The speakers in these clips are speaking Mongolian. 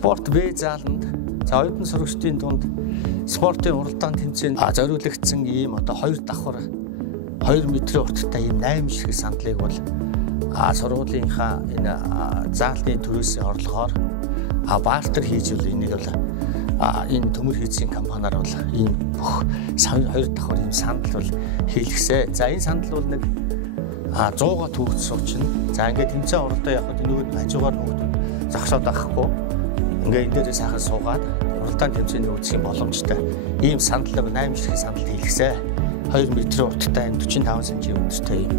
спорт В зааланд за оюутан сурагчдын дунд спортын уралдаан тэмцээнд зориулагдсан ийм одоо 2 давхар 2 метрийн урттай ийм 8 ширхэг сандлыг бол сургуулийнхаа энэ заалны төрөөсөө орлогоор бартер хийж бол энийг бол энэ төмөр хийцийн компаниар бол ийм бүх 2 давхар ийм сандал бол хийлгэсэ. За энэ сандал бол нэг 100-га төгс суучна. За ингээд тэмцээн уралдаа явахад нөгөө хажуугаар нөгөөд зогсоод авахгүй. Ингээд энэ дээрээ сайхан суугаад уралдаан тэмцээний үүсэх боломжтой. Ийм сандал 8 ширхэг сандал хийлгэсэ. 2 метрийн урттай 45 см өндөртэй ийм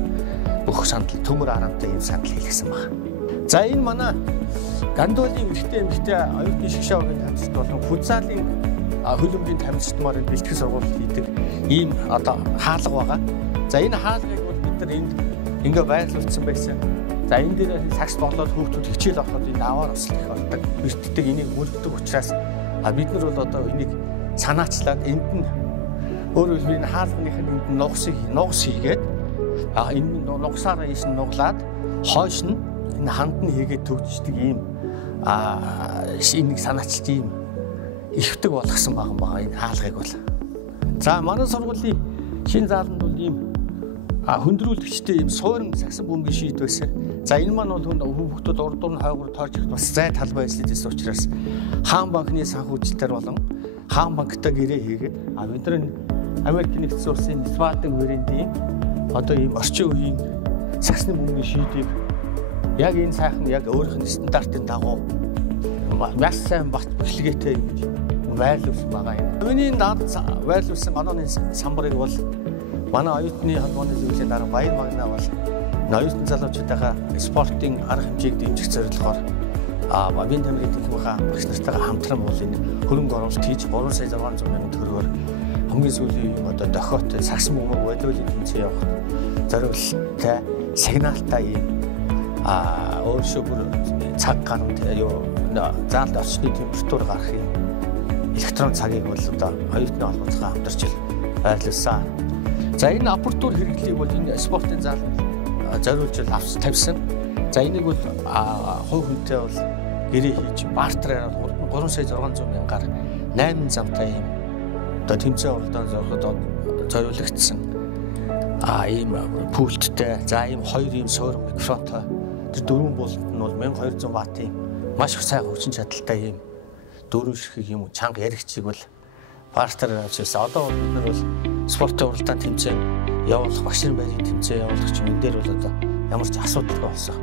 бүх сандал төмөр арантай ийм сандал хийлгэсэн байна. За энэ манай гандуулын эмэгтэй оюутны шгшаагийн тамирчид болон футзалын хөлбөмбөгийн тамирчидмаар бэлтгэл сургалт хийдэг ийм одоо хаалга байгаа. За энэ хаалгыг бол бид нар энд ингээ байрлуулсан байсан. За энэ дээр сагс болоод хүүхдүүд хичээл ороход энэ аваар бас их болдог. Бэртдэг энийг мөрөгдөг учраас бид нар бол одоо энийг санаачлаад энд нь өөрөөр хэлбэл энэ хаалганых нь энд нугас хийгээд энэ нугасаараа ийш нь нуглаад хойш нь энэ ханд нь хийгээд төгждөг ийм энийг санаачилж ийм ихвдэг болгосон байгаа энэ хаалгыг бол. За манай сургуулийн шинэ зааланд бол ийм хөндрүүлэгчтэй ийм суурин сагсан бөмбөгийн шийд байсан. За энэ маань бол хүүхдүүд урд дурн хойгоор тойрч их бас зай талбай ажиллаж учраас хаан банкны санхүүжилтээр болон хаан банктай гэрээ хийгээд бид нар Америк нэгдсэн улсын Невадагийн хүрээндийн одоо ийм орчин үеийн сагсны бөмбөгийн шийдийг яг энэ сайхан яг өөрийнх нь стандартын дагуу маш сайн бат бэлгээтэй ингэж байрлуулсан байгаа юм. Үүний наад байрлуулсан онооны самбарыг бол манай оюутны холбооны зөвлөлийн дарга Баяр Магна бол оюутан залуучуудаа спортын арга хэмжээг дэмжих зорилгоор бабин тамирын техникийн багш нартайгаа хамтран бол энэ хөрөнгө оруулалт хийж 3 сая 600 мянган төгрөгөөр хамгийн сүүлийн одоо дохиот сагсан бөмбөг волейболын тэмцээн явах зорилттой сигналтай ийм өөрсөө бүр цаг гарганд заалд орчны температур гарах юм электрон цагийг бол одоо оюутны холбооцоо хамтарч байрлуулсан. За энэ аппаратур хэрэглэлийг бол энэ спортын заалд зориулж тавьсан. За энийг бол хувь хүнтэй бол гэрээ хийж бартераар 3 сая 600 мянгаар 8 замтай юм одоо тэмцээн уралдаан зориулагдсан ийм пульттэй за ийм 2 ийм суурин микрофонтой тэр 4 болт нь бол 1200 ваттын маш их сайн хүчин чадалтай ийм 4 ширхэг юм чанга яригчийг бол бартераар авчихсан. Одоо бол бид нар бол спортын уралдаан тэмцээн явуулах багш нарын байрын тэмцээн явуулах юм энэ дээр бол одоо ямар ч асуудалгүй болсон.